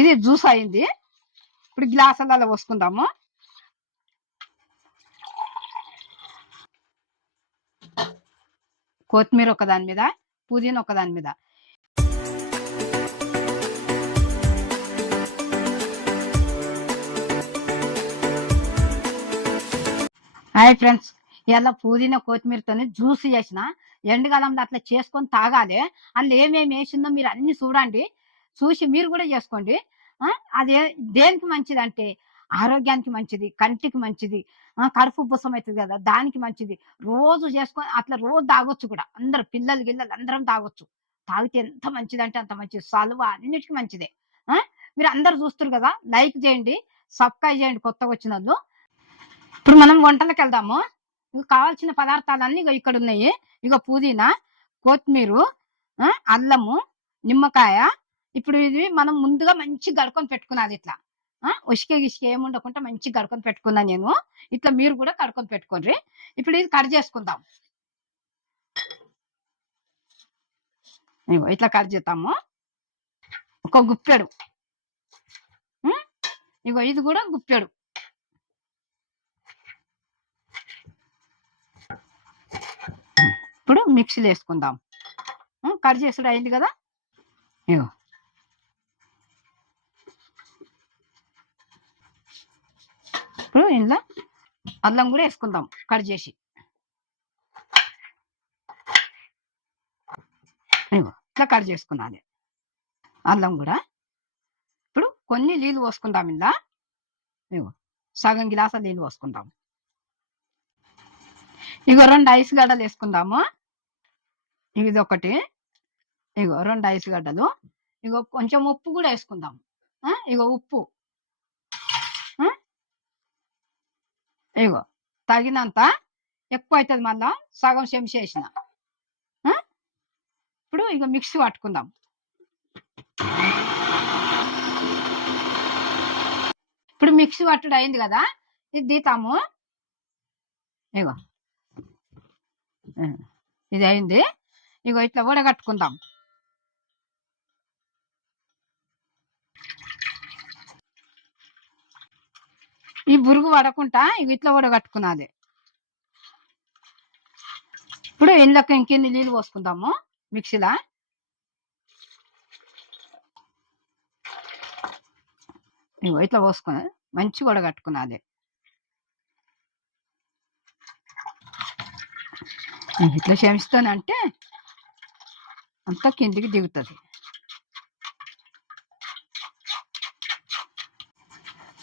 ఇది జ్యూస్ అయింది. ఇప్పుడు గ్లాసులలో పోసుకుందాము. కొత్తిమీర ఒక దాని మీద, పుదీనా ఒక దాని మీద. హాయ్ ఫ్రెండ్స్, ఇలా పుదీనా కొత్తిమీరతోని జ్యూస్ చేసిన. ఎండాకాలంలో అట్లా చేసుకొని తాగాలి. అందులో ఏమేమి వేసిందో మీరు అన్ని చూడండి, చూసి మీరు కూడా చేసుకోండి. అదే దేనికి మంచిది అంటే ఆరోగ్యానికి మంచిది, కంటికి మంచిది, కడుపు ఉబ్బసం అవుతుంది కదా దానికి మంచిది. రోజు చేసుకొని అట్లా రోజు తాగొచ్చు కూడా, అందరు పిల్లలు గిల్లలు అందరం తాగొచ్చు. తాగితే ఎంత మంచిది అంటే అంత మంచిది, సలువ అన్నిటికీ మంచిదే. మీరు అందరు చూస్తారు కదా, లైక్ చేయండి, సబ్స్క్రైబ్ చేయండి కొత్తగా వచ్చిన వాళ్ళు. ఇప్పుడు మనం వంటలకు వెళ్దాము. కావాల్సిన పదార్థాలన్నీ ఇక్కడ ఉన్నాయి. ఇక పుదీనా, కొత్తిమీర, అల్లము, నిమ్మకాయ. ఇప్పుడు ఇది మనం ముందుగా మంచి గడుకొని పెట్టుకున్నది. ఇట్లా ఉసికే గిసికే ఏమి ఉండకుండా మంచి గడుకొని పెట్టుకున్నా నేను. ఇట్లా మీరు కూడా కడుకొని పెట్టుకోండి. ఇప్పుడు ఇది కట్ చేసుకుందాం. ఇట్లా కట్ చేద్దాము. ఒక గుప్పెడు. ఇగో ఇది కూడా గుప్పెడు. ఇప్పుడు మిక్సీలో వేసుకుందాం. కట్ చేసుడు అయింది కదా. ఇగో ఇప్పుడు ఇందులో అల్లం కూడా వేసుకుందాం కట్ చేసి. ఇట్లా కట్ చేసుకున్నది అల్లం కూడా. ఇప్పుడు కొన్ని నీళ్ళు పోసుకుందాం. ఇందులో సగం గిలాస నీళ్ళు పోసుకుందాం. ఇగో 2 ఐస్ గడ్డలు వేసుకుందాము. ఇది ఒకటి. ఇగో 2 ఐస్ గడ్డలు. ఇగో కొంచెం ఉప్పు కూడా వేసుకుందాం. ఇగో ఉప్పు ఇగో తగినంత. ఎక్కువ అవుతుంది మళ్ళా, సగం చెంచా వేసిన. ఇప్పుడు ఇక మిక్సీ పట్టుకుందాం. ఇప్పుడు మిక్సీ పట్టుడు అయింది కదా, ఇది తీతాము. ఇగో ఇది అయింది. ఇగో ఇట్లా వడగట్టుకుందాం. ఈ బురుగు పడకుండా ఇట్లా వడగట్టుకున్నది. ఇప్పుడు ఇందులోకి ఇంకెన్ని నీళ్ళు పోసుకుందాము మిక్సీలో. ఇగో ఇట్లా పోసుకున్నది, మంచి వడగట్టుకున్నది. ఇట్లా క్షమిస్తానంటే అంతా కిందికి దిగుతుంది.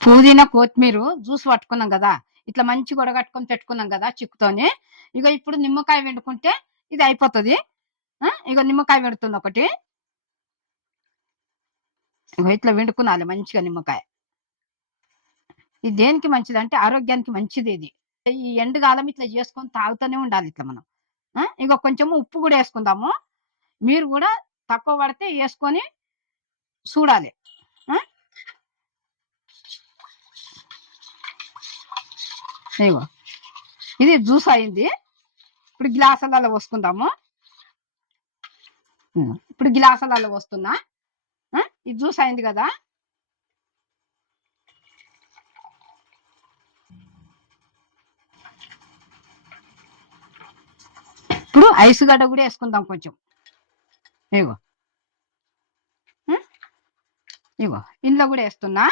పుదీనా కొత్తిమీర జ్యూస్ పట్టుకున్నాం కదా, ఇట్లా మంచి గొడగట్టుకొని పెట్టుకున్నాం కదా చిక్కుతోని. ఇక ఇప్పుడు నిమ్మకాయ వండుకుంటే ఇది అయిపోతుంది. ఇక నిమ్మకాయ పెడుతుంది ఒకటి. ఇక ఇట్లా వండుకున్నాలి మంచిగా నిమ్మకాయ. ఇది దేనికి మంచిది అంటే ఆరోగ్యానికి మంచిది. ఇది ఈ ఎండుకాలం ఇట్లా చేసుకొని తాగుతూనే ఉండాలి ఇట్లా మనం. ఇక కొంచెం ఉప్పు కూడా వేసుకుందాము. మీరు కూడా తక్కువ పడితే వేసుకొని చూడాలి. ఇగో ఇది జ్యూస్ అయింది. ఇప్పుడు గ్లాసులలో పోసుకుందాము. ఇప్పుడు గ్లాసులలో పోస్తున్నా. ఇది జ్యూస్ అయింది కదా. ఇప్పుడు ఐస్ గడ్డ కూడా వేసుకుందాం కొంచెం. ఇగో ఇగో ఇంట్లో కూడా వేస్తున్నా.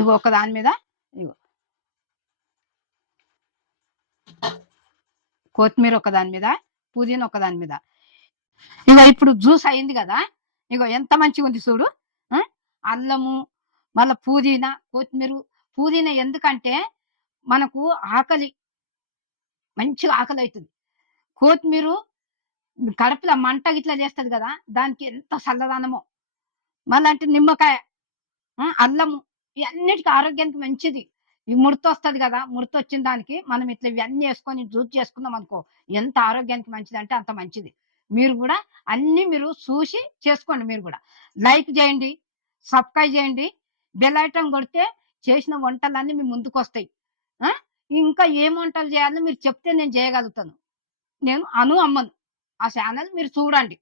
ఇగో ఒక దాని మీద ఇగో కొత్తిమీర ఒక దాని మీద, పుదీనా ఒక దాని మీద. ఇక ఇప్పుడు జ్యూస్ అయింది కదా. ఇగో ఎంత మంచిగా ఉంది చూడు. అల్లము, మళ్ళీ పుదీనా, కొత్తిమీర. పుదీనా ఎందుకంటే మనకు ఆకలి, మంచిగా ఆకలి అవుతుంది. కొత్తిమీర కడుపులో మంట గిట్లా చేస్తుంది కదా, దానికి ఎంత చల్లదనమో. మళ్ళీ అంటే నిమ్మకాయ, అల్లము, ఇవన్నిటికీ ఆరోగ్యానికి మంచిది. ఈ ముడత వస్తుంది కదా, ముడత వచ్చిన దానికి మనం ఇట్లా ఇవన్నీ వేసుకొని జ్యూస్ చేసుకుందాం అనుకో, ఎంత ఆరోగ్యానికి మంచిది అంటే అంత మంచిది. మీరు కూడా అన్ని మీరు చూసి చేసుకోండి. మీరు కూడా లైక్ చేయండి, సబ్స్క్రైబ్ చేయండి, బెల్ ఐకాన్ కొడితే చేసిన వంటలన్నీ మీ ముందుకు వస్తాయి. ఇంకా ఏం వంటలు చేయాలో మీరు చెప్తే నేను చేయగలుగుతాను. నేను అమ్మను. ఆ ఛానల్ మీరు చూడండి.